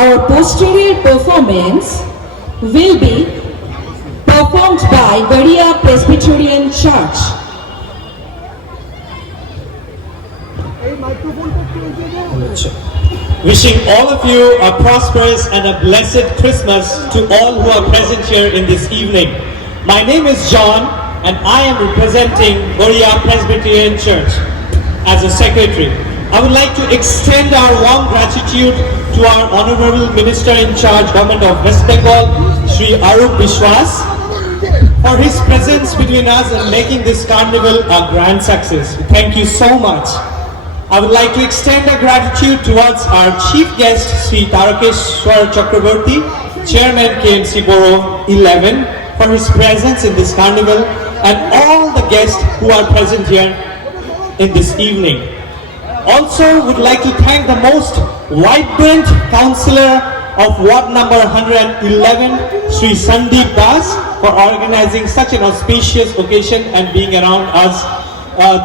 Our posterior performance will be performed by Garia Presbyterian Church. Wishing all of you a prosperous and a blessed Christmas to all who are present here in this evening. My name is John and I am representing Garia Presbyterian Church as a secretary. I would like to extend our warm gratitude to our Honorable Minister in Charge, Government of West Bengal, Sri Aroop Biswas, for his presence between us and making this carnival a grand success. Thank you so much. I would like to extend our gratitude towards our chief guest, Sri Tarakeshwar Chakraborty, Chairman KMC Br. 11, for his presence in this carnival, and all the guests who are present here in this evening. Also would like to thank the most vibrant councilor of Ward number 111, Sri Sandip for organizing such an auspicious occasion and being around us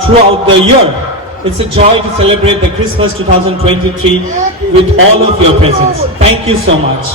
throughout the year. It's a joy to celebrate the Christmas 2023 with all of your presence. Thank you so much.